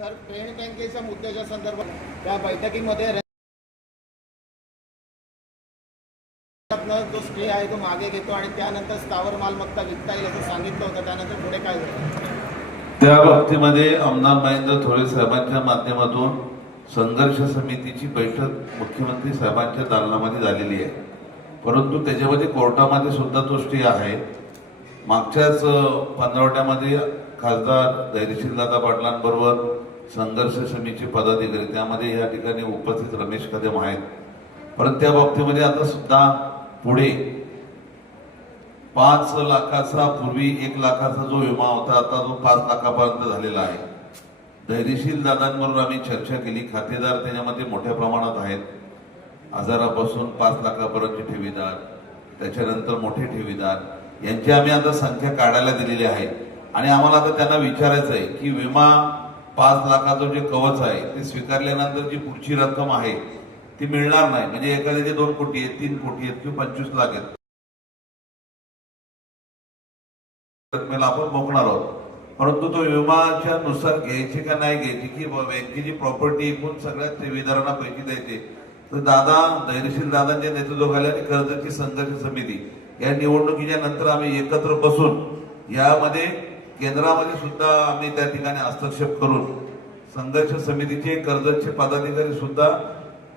Sir Pen बँकेच्या मुद्द्याच्या संदर्भात त्या बैठकीमध्ये जो स्टे आहे तो मागे घेतो आणि त्यानंतर स्थावर मालमत्ता विकता येईल असं सांगितलं होतं. त्यानंतर पुढे काय झालं त्या बाबतीमध्ये आमदार महेंद्र थोरे साहेबांच्या माध्यमातून संघर्ष समितीची बैठक मुख्यमंत्री साहेबांच्या दालनामध्ये झालेली आहे. परंतु त्याच्यामध्ये कोर्टामध्ये सुद्धा तो स्टे आहे. मागच्याच पंधरवड्यामध्ये खासदार धैर्यशील दादा पाटलांबरोबर संघर्ष समिती पदाधिकारी त्यामध्ये या ठिकाणी उपस्थित रमेश कदम आहेत. परंतु त्या बाबतीमध्ये आता सुद्धा पुढे पाच लाखाचा पूर्वी एक लाखाचा जो विमा होता आता तो पाच लाखापर्यंत झालेला आहे. धैर्यशील दादांबरोबर आम्ही चर्चा केली. खातेदार त्याच्यामध्ये मोठ्या प्रमाणात आहेत. हजारापासून पाच लाखापर्यंतचे ठेवीदार त्याच्यानंतर मोठे ठेवीदार. यांची आम्ही आता संख्या काढायला दिलेली आहे. आणि आम्हाला आता त्यांना विचारायचं आहे की विमा पाच लाखाचं जे कवच आहे ते स्वीकारल्यानंतर जी पुढची रक्कम आहे ती मिळणार नाही. म्हणजे एखाद्याचे दोन कोटी आहेत तीन कोटी आहेत किंवा पंचवीस लाख आहेत. रकमेला आपण मोकणार आहोत. परंतु तो विमाच्या नुसार घ्यायची का नाही घ्यायची की बँकेची प्रॉपर्टी एकूण सगळ्या ठेवीदारांना पैसे द्यायचे. तर दादा धैर्यशील दादांच्या नेतृत्वाखाली आणि कर्जाची संघर्ष समिती. या निवडणुकीच्या नंतर आम्ही एकत्र बसून यामध्ये केंद्रामध्ये सुद्धा आम्ही त्या ठिकाणी हस्तक्षेप करून संघर्ष समितीचे कर्जतचे पदाधिकारी सुद्धा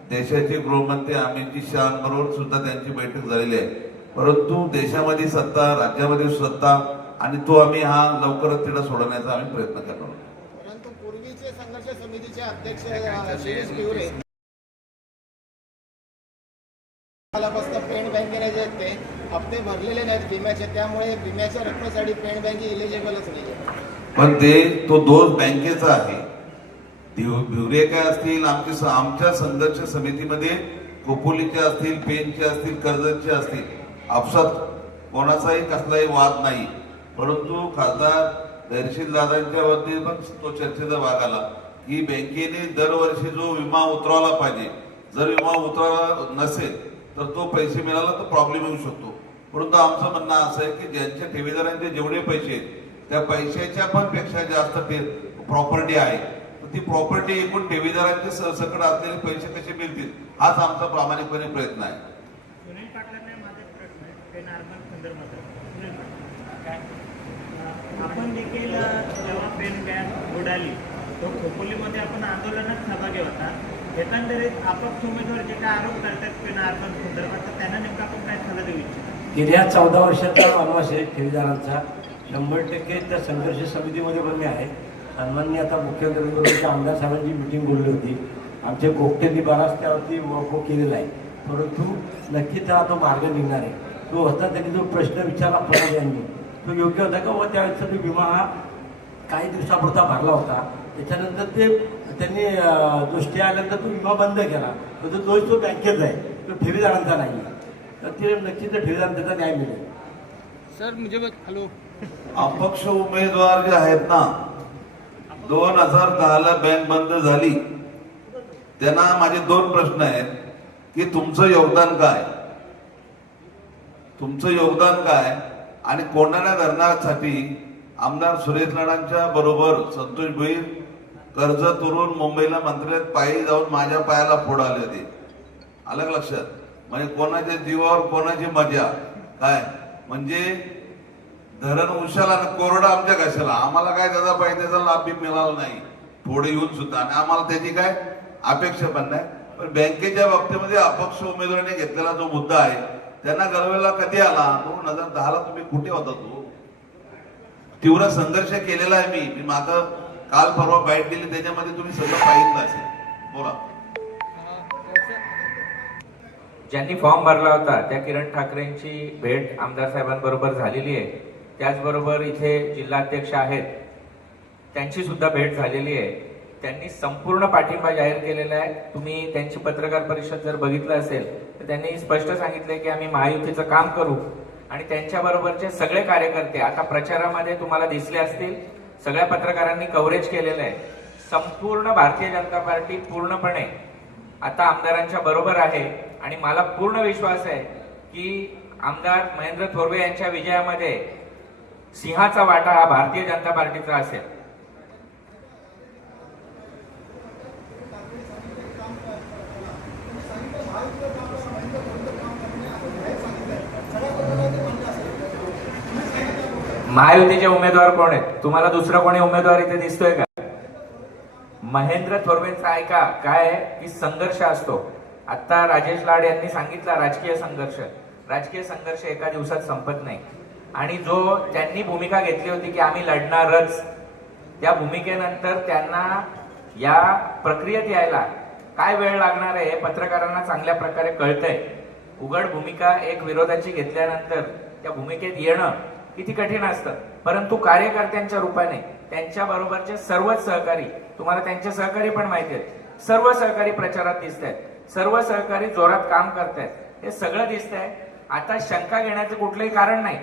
देशाचे गृहमंत्री अमित शहा बरोबर सुद्धा त्यांची बैठक झालेली आहे परंतु देशामध्ये सत्ता राज्यामध्ये सत्ता आणि तो आम्ही हा लवकरच तिला सोडवण्याचा आम्ही प्रयत्न करणार आहोत. परंतु पूर्वीचे संघर्ष समितीचे अध्यक्ष मला फक्त पिवरे बँकेने जे आहेत. ते हप्ते भरलेले नाहीत विम्याचे त्यामुळे विम्याच्या रकमेसाठी पेण बँक इलिजिबलच नाही पण ते तो दोष बँकेचा आहे. भिव- भिवरे काय असतील? आमचे स- आमच्या संघर्ष समितीमध्ये खोपोलीचे असतील पेनचे असतील कर्जतचे असतील. आपसात कोणाचाही कसलाही वाद नाही. परंतु खासदार धैर्यशील दादांच्या वरती पण तो चर्चेचा भाग आला की बँकेने दरवर्षी जो विमा उतरवला पाहिजे. जर विमा उतरवला नसेल तर तो पैसे मिळाला तर प्रॉब्लेम येऊ शकतो. परंतु आमचं म्हणणं असं आहे की ज्यांच्या ठेवीदारांचे जेवढे पैसे आहेत त्या पैशाच्या पण पेक्षा जास्त प्रॉपर्टी आहे. तर ती प्रॉपर्टी एकूण ठेवीदारांचे सकट असलेले पैसे कसे मिळतील हाच आमचा प्रामाणिकपणे प्रयत्न आहे. आपण देखील जेव्हा पेन गॅस उडाली तो खोपोलीमध्ये आपण आंदोलनात सहभागी होता. एकंदरीत अपक्ष उमेदवार जे काय आरोप करतात पेन संदर्भात तर त्यांना नेमका आपण काय सल्ला देऊ इच्छितो? गेल्या चौदा वर्षाचा वनवास आहे ठेवीदारांचा शंभर टक्के त्या संघर्ष समितीमध्ये पण मी आहे. सन्मान्य आता मुख्यमंत्र्यांबरोबर आमदार साहेबांची मिटिंग बोलली होती. आमचे गोपटेंनी बराच त्यावरती वफो केलेला आहे. परंतु नक्की त्याला तो मार्ग निघणार आहे. तो होता त्यांनी जो प्रश्न विचारला फडणवीस यांनी तो योग्य होता का? व त्यावेळेस तो विमा हा काही दिवसापुरता भरला होता. त्याच्यानंतर ते त्यांनी स्टे आल्यानंतर तो विमा बंद केला. तर तो दोष तो बँकेचा आहे. तो ठेवीदारांचा नाही आहे. तर ते नक्कीच ठेवीदारांना त्याचा न्याय मिळेल. सर म्हणजे हॅलो. अपक्ष उमेदवार जे आहेत ना दोन हजार दहाला बँक बंद झाली. त्यांना माझे दोन प्रश्न आहेत. की तुमचं योगदान काय? तुमचं योगदान काय? आणि कोंढाणा धरणासाठी आमदार सुरेश लाडांच्या बरोबर संतोष भुईर कर्ज तुरून मुंबईला मंत्र्यात पायी जाऊन माझ्या पायाला फोड आले होते. आलं लक्षात? म्हणजे कोणाच्या जीवावर कोणाची मजा? काय? म्हणजे धरण उशाला कोरडा आमच्या कशाला? आम्हाला काय त्याचा पाहिजेचा लाभ मिळाला नाही. पुढे येऊन सुद्धा. आणि आम्हाला त्याची काय अपेक्षा पण नाही. पण बँकेच्या बाबतीमध्ये अपक्ष उमेदवाराने घेतलेला जो मुद्दा आहे त्यांना गरवेला कधी आला? दोन हजार दहाला तुम्ही कुठे होता तो? तीव्र संघर्ष केलेला आहे मी. मी मागं काल परवा बाईट दिली त्याच्यामध्ये तुम्ही सगळं पाहिलं असेल. बोला. ज्यांनी फॉर्म भरला होता त्या किरण ठाकरेंची भेट आमदार साहेबांबरोबर झालेली आहे. त्याचबरोबर इथे जिल्हाध्यक्ष आहेत. त्यांची सुद्धा भेट झालेली आहे. त्यांनी संपूर्ण पाठिंबा जाहीर केलेला आहे. तुम्ही त्यांची पत्रकार परिषद जर बघितलं असेल तर त्यांनी स्पष्ट सांगितलंय की आम्ही महायुतीचं काम करू. आणि त्यांच्याबरोबरचे सगळे कार्यकर्ते आता प्रचारामध्ये तुम्हाला दिसले असतील. सगळ्या पत्रकारांनी कव्हरेज केलेलं आहे. संपूर्ण भारतीय जनता पार्टी पूर्णपणे आता आमदारांच्या बरोबर आहे. आणि मला पूर्ण विश्वास आहे की आमदार महेंद्र थोरवे यांच्या विजयामध्ये सिंहाचा वाटा हा भारतीय जनता पार्टीचा असेल. महायुतीचे उमेदवार कोण आहेत? तुम्हाला दुसरा कोणी उमेदवार इथे दिसतोय का? महेंद्र थोरवेंचा ऐका काय की संघर्ष असतो. आता राजेश लाड यांनी सांगितला राजकीय संघर्ष. राजकीय संघर्ष एका दिवसात संपत नाही. आणि जो त्यांनी भूमिका घेतली होती की आम्ही लढणारच त्या भूमिकेनंतर त्यांना या प्रक्रियेत यायला काय वेळ लागणार आहे हे पत्रकारांना चांगल्या प्रकारे कळतंय. उघड भूमिका एक विरोधाची घेतल्यानंतर त्या भूमिकेत येणं किती कठीण असतं. परंतु कार्यकर्त्यांच्या रूपाने त्यांच्या बरोबरचे सर्वच सहकारी तुम्हाला त्यांचे सहकारी पण माहिती आहेत. सर्व सहकारी प्रचारात दिसत आहेत सर्व सहकारी जोरात काम करतायत. हे सगळं दिसतंय. आता शंका घेण्याचं कुठलंही कारण नाही.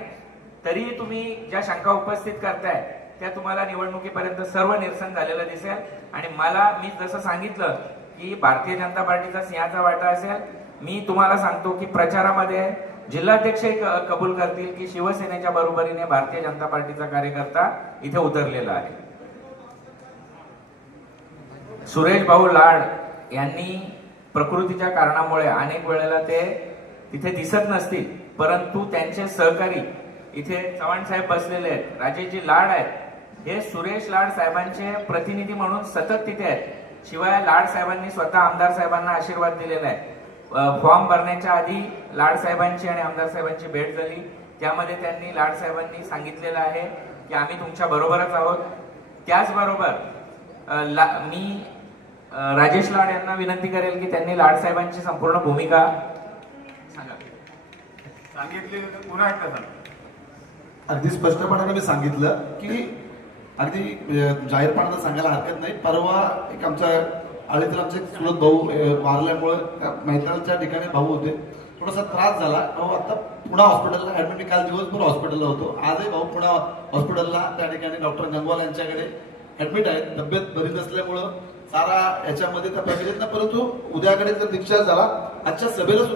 तरी तुम्ही ज्या शंका उपस्थित करताय त्या तुम्हाला निवडणुकीपर्यंत सर्व निरसन झालेलं दिसेल. आणि मला मी जसं सांगितलं की भारतीय जनता पार्टीचा सिंहाचा वाटा असेल मी तुम्हाला सांगतो की प्रचारामध्ये जिल्हाध्यक्ष कबूल करतील की शिवसेनेच्या बरोबरीने भारतीय जनता पार्टीचा कार्यकर्ता इथे उतरलेला आहे. सुरेश भाऊ लाड यांनी प्रकृतीच्या कारणामुळे अनेक वेळेला ते तिथे दिसत नसतील परंतु त्यांचे सहकारी इथे चव्हाण साहेब बसलेले आहेत. राजेजी लाड आहेत. हे सुरेश लाड साहेबांचे प्रतिनिधी म्हणून सतत तिथे आहेत. शिवाय लाड साहेबांनी स्वतः आमदार साहेबांना आशीर्वाद दिलेला आहे. फॉर्म भरण्याच्या आधी लाड साहेबांची आणि आमदार साहेबांची भेट झाली. त्यामध्ये त्यांनी लाड साहेबांनी सांगितलेलं आहे की आम्ही तुमच्या बरोबरच आहोत. त्याचबरोबर ला- मी राजेश लाड यांना विनंती करेल की त्यांनी लाड साहेबांची संपूर्ण भूमिका सांगा. सांगितले पुन्हा एकदा सांग. अगदी स्पष्टपणाने मी सांगितलं की अगदी अं, जाहीरपणानं सांगायला हरकत नाही. परवा एक आमच्या आळीतील आमचे एक चुलत भाऊ मारल्यामुळे वारल्यामुळे त्या ठिकाणी भाऊ होते. थोडासा त्रास झाला. भाऊ आता पुणा हॉस्पिटलला ऍडमिट मी काल दिवसभर हॉस्पिटलला होतो. आजही भाऊ पुणा हॉस्पिटलला त्या ठिकाणी डॉक्टर गंगवाल यांच्याकडे ऍडमिट आहेत. तब्येत बरी नसल्यामुळं सारा याच्यामध्ये त्या फॅमिलीत ना परंतु उद्याकडे जर डिस्चार्ज झाला आजच्या सभेला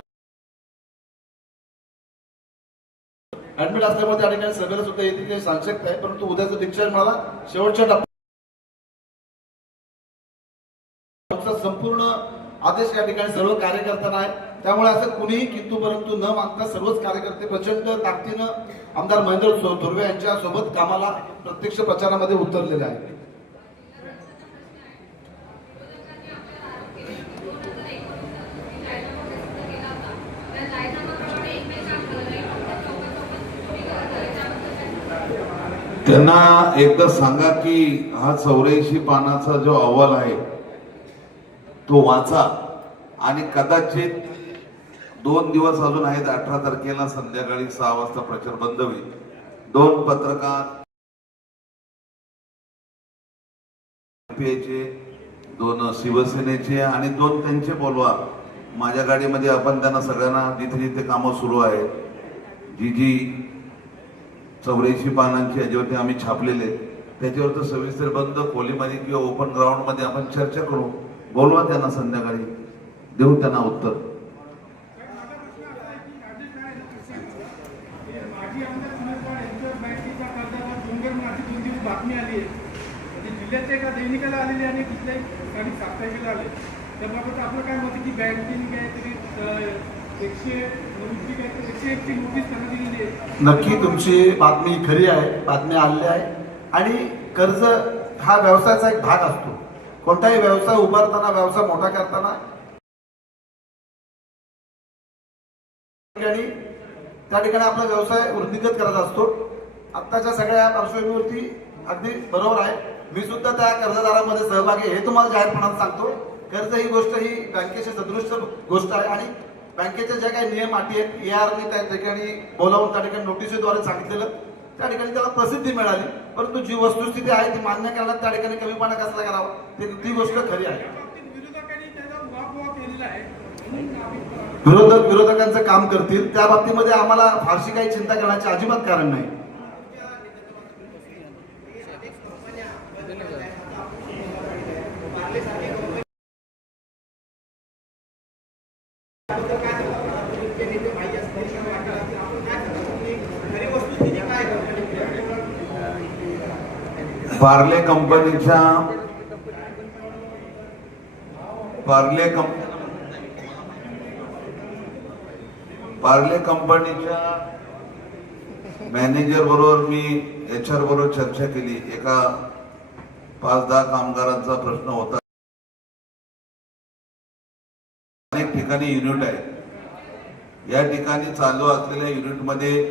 ऍडमिट असल्यामुळे त्या ठिकाणी सभेला सुद्धा येते ते सांगू आहे परंतु उद्याचा डिस्चार्ज मला शेवटच्या संपूर्ण आदेश या ठिकाणी सर्व कार्यकर्त्यांना आहे. त्यामुळे असं कुणीही किंतू परंतु न मागता सर्वच कार्यकर्ते प्रचंड ताकदीनं आमदार महेंद्र धुर्वे यांच्या सोबत कामाला प्रत्यक्ष प्रचारामध्ये उतरलेले आहेत. त्यांना एकदा सांगा की हा चौऱ्याऐंशी पानाचा जो अहवाल आहे तो वाचा. आणि कदाचित दोन दिवस अजून आहेत अठरा तारखेला संध्याकाळी सहा वाजता प्रचार बंद होईल. दोन पत्रकार दोन शिवसेनेचे आणि दोन त्यांचे बोलवा माझ्या गाडीमध्ये आपण त्यांना सगळ्यांना जिथे जिथे कामं सुरू आहेत जी जी चौऱ्याऐंशी पानांची याच्यावरती आम्ही छापलेले त्याच्यावर तर सविस्तर बंद खोलीमध्ये किंवा ओपन ग्राउंडमध्ये आपण चर्चा करू. बोलवा त्यांना संध्याकाळी. देऊ त्यांना उत्तर. माजी आमदार सुनील यांच्या बँकेच्या कर्जावर बातमी आली आहे म्हणजे जिल्ह्याच्या एका दैनिकाला आलेली आणि कुठल्याही ठिकाणी साप्ताहिकाला आले त्याबाबत आपलं काय मत की बँकिंग काहीतरी अं, एकशे नऊची काहीतरी एकशे एकची नोटीस त्यांना दिलेली आहे नक्की तुमची बातमी खरी आहे बातम्या आलेल्या आहे. आणि कर्ज हा व्यवसायाचा एक भाग असतो. कोणताही व्यवसाय उभारताना व्यवसाय मोठा करताना त्या ठिकाणी आपला व्यवसाय वृद्धिगत करत असतो. आत्ताच्या सगळ्या पार्श्वभूमीवरती अगदी बरोबर आहे. मी सुद्धा त्या कर्जदारामध्ये सहभागी हे तुम्हाला जाहीरपणाने सांगतो कर्ज ही गोष्ट ही बँकेची सदृश गोष्ट आहे. आणि बँकेच्या ज्या काही नियम अटी आहेत एआरने त्या ठिकाणी बोलावून त्या ठिकाणी नोटिसीद्वारे सांगितलेलं त्या ठिकाणी त्याला प्रसिद्धी मिळाली. परंतु जी वस्तुस्थिती आहे ती मान्य करायला त्या ठिकाणी कमीपणा कसला करावा ती ती गोष्ट खरी आहे. विरोधक विरोधकांचं काम करतील त्या बाबतीमध्ये आम्हाला फारशी काही चिंता करण्याचे अजिबात कारण नाही. पार्ले कंपनीच्या पार्ले कंप पार्ले कंपनीच्या मॅनेजर बरोबर मी एच आर बरोबर चर्चा केली. एका पाच दहा कामगारांचा प्रश्न होता. अनेक ठिकाणी युनिट आहे. या ठिकाणी चालू असलेल्या युनिटमध्ये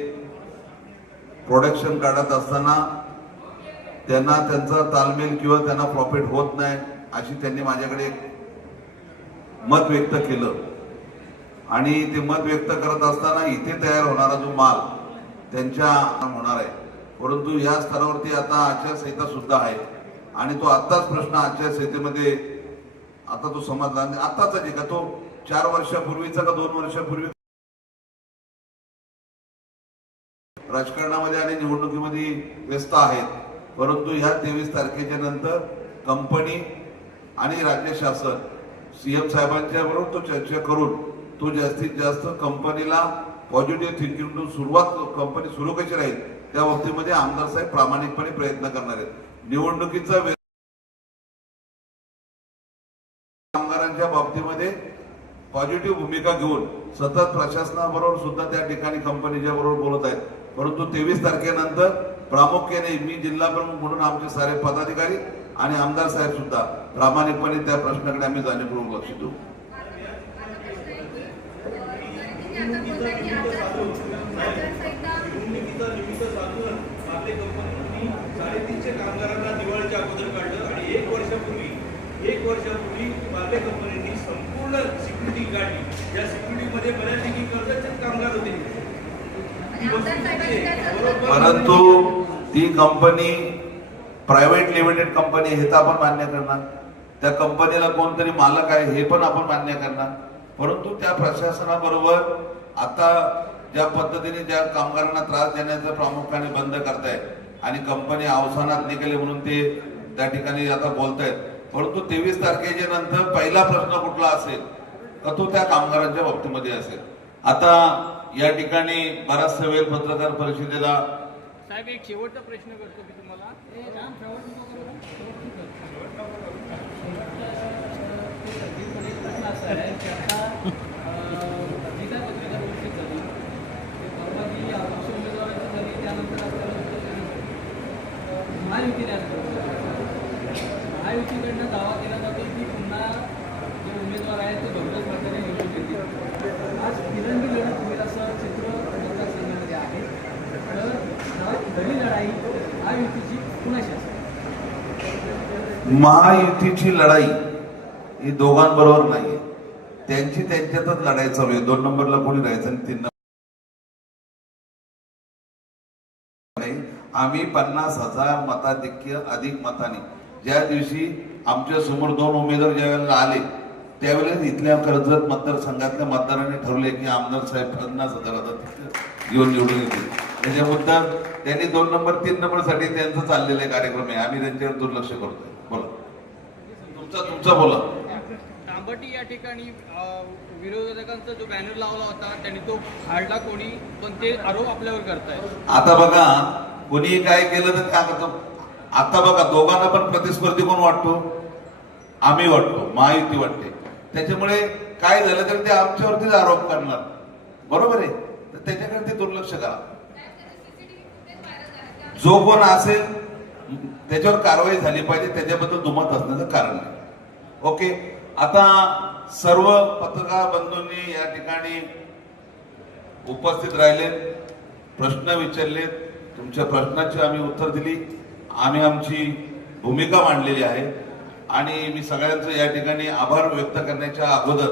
प्रोडक्शन काढत असताना त्यांना त्यांचा तालमेल किंवा त्यांना प्रॉफिट होत नाही अशी त्यांनी माझ्याकडे मत व्यक्त केलं. आणि ते मत व्यक्त करत असताना इथे तयार होणारा जो माल त्यांच्या होणार आहे. परंतु या स्तरावरती आता आचारसंहिता सुद्धा आहे. आणि तो आत्ताच प्रश्न आचारसंहितेमध्ये आता तो समजला आणि जे आहे का? तो चार वर्षापूर्वीचा का दोन वर्षापूर्वी? राजकारणामध्ये आणि निवडणुकीमध्ये व्यस्त आहेत. परंतु ह्या तेवीस तारखेच्या नंतर कंपनी आणि राज्य शासन सीएम साहेबांच्या बरोबर तो चर्चा करून तो जास्तीत जास्त कंपनीला पॉझिटिव्ह थिंकिंग सुरुवात कंपनी सुरू कशी राहील त्या बाबतीमध्ये आमदार साहेब प्रामाणिकपणे प्रयत्न करणार आहेत. निवडणुकीचा वेळ कामगारांच्या बाबतीमध्ये पॉझिटिव्ह भूमिका घेऊन सतत प्रशासनाबरोबर सुद्धा त्या ठिकाणी कंपनीच्या बरोबर बोलत आहेत. परंतु तेवीस तारखेनंतर प्रामुख्याने मी जिल्हा प्रमुख म्हणून आमचे सारे पदाधिकारी आणि आमदार साहेब सुद्धा प्रामाणिकपणे त्या प्रश्नाकडे आम्ही जाणीवपूर्वक लक्ष देऊ. साडेतीनशे कामगारांना दिवाळीच्या अगोदर काढलं आणि एक वर्षापूर्वी एक वर्षापूर्वी कंपनीने संपूर्ण सिक्युरिटी काढली या सिक्युरिटीमध्ये बऱ्यापैकी कर्जाचेच कामगार होते परंतु ती कंपनी प्रायव्हेट लिमिटेड कंपनी हे तर आपण मान्य करणार. त्या कंपनीला कोणतरी मालक आहे हे पण आपण मान्य करणार. परंतु त्या प्रशासनाबरोबर आता ज्या पद्धतीने ज्या कामगारांना त्रास देण्याचं प्रामुख्याने बंद करतायत आणि कंपनी अवसानात निघाली म्हणून ते त्या ठिकाणी आता बोलतायत. परंतु तेवीस तारखेच्या नंतर पहिला प्रश्न कुठला असेल तर तो त्या कामगारांच्या बाबतीमध्ये असेल. आता या ठिकाणी बराचसा वेळ पत्रकार परिषदेला साहेब एक शेवटचा प्रश्न करतो मी तुम्हाला. महायुतीकडनं दावा केला जातो की पुन्हा जे उमेदवार आहेत ते भरपूर प्रकारे निवडून येतील आज तिरंगी लढत होईल असं चित्र आहे. तर खरी लढाई महायुतीची कुणाशी असेल महायुतीची लढाई ही दोघांबरोबर नाहीये. त्यांची त्यांच्यातच लढाई चालू आहे. दोन नंबरला कोणी राहायचं आणि तीन नंबर आम्ही पन्नास हजार मताधिक्य अधिक मताने. ज्या दिवशी आमच्यासमोर दोन उमेदवार ज्या वेळेला आले त्यावेळेस इथल्या कर्जत मतदारसंघातल्या मतदारांनी ठरवले की आमदार साहेब पन्नास हजार आता घेऊन निवडून येतील. त्याच्याबद्दल त्यांनी दोन नंबर तीन नंबरसाठी त्यांचं चाललेले कार्यक्रम आहे. आम्ही त्यांच्यावर दुर्लक्ष करतोय. बोला. तुमचा तुमचा बोला. तांबटी या ठिकाणी विरोधकांचा जो बॅनर लावला होता त्यांनी तो फाडला कोणी? पण ते आरोप आपल्यावर करतायत. आता बघा कोणी काय केलं तर काय करतो? आता बघा दोघांना पण प्रतिस्पर्धी कोण वाटतो? आम्ही वाटतो महायुती वाटते. त्याच्यामुळे काय झालं तर ते आमच्यावरतीच आरोप करणार. बरोबर आहे? तर त्याच्याकडे ते दुर्लक्ष करा. जो कोण असेल त्याच्यावर कारवाई झाली पाहिजे त्याच्याबद्दल दुमत असण्याचं कारण आहे ओके आता सर्व पत्रकार बंधूंनी या ठिकाणी उपस्थित राहिले प्रश्न विचारले तुमच्या प्रश्नाची आम्ही उत्तर दिली. आम्ही आमची भूमिका मांडलेली आहे. आणि मी सगळ्यांचं या ठिकाणी आभार व्यक्त करण्याच्या अगोदर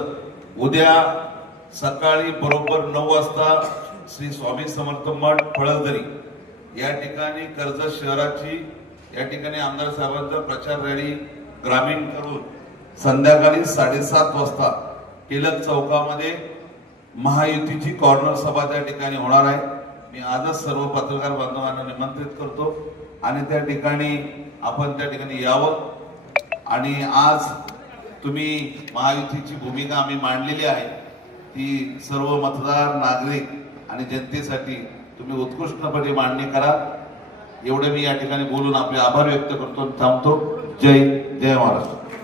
उद्या सकाळी बरोबर नऊ वाजता श्री स्वामी समर्थ मठ पळसदरी या ठिकाणी कर्जत शहराची या ठिकाणी आमदार साहेबांचा प्रचार रॅली ग्रामीण करून संध्याकाळी साडेसात वाजता टिळक चौकामध्ये महायुतीची कॉर्नर सभा त्या ठिकाणी होणार आहे. मी आजच सर्व पत्रकार बांधवांना निमंत्रित करतो आणि त्या ठिकाणी आपण त्या ठिकाणी यावं. आणि आज तुम्ही महायुतीची भूमिका आम्ही मांडलेली आहे. ती सर्व मतदार नागरिक आणि जनतेसाठी तुम्ही उत्कृष्टपणे मांडणी करा. एवढे मी या ठिकाणी बोलून आपले आभार व्यक्त करतो थांबतो. जय जय महाराष्ट्र.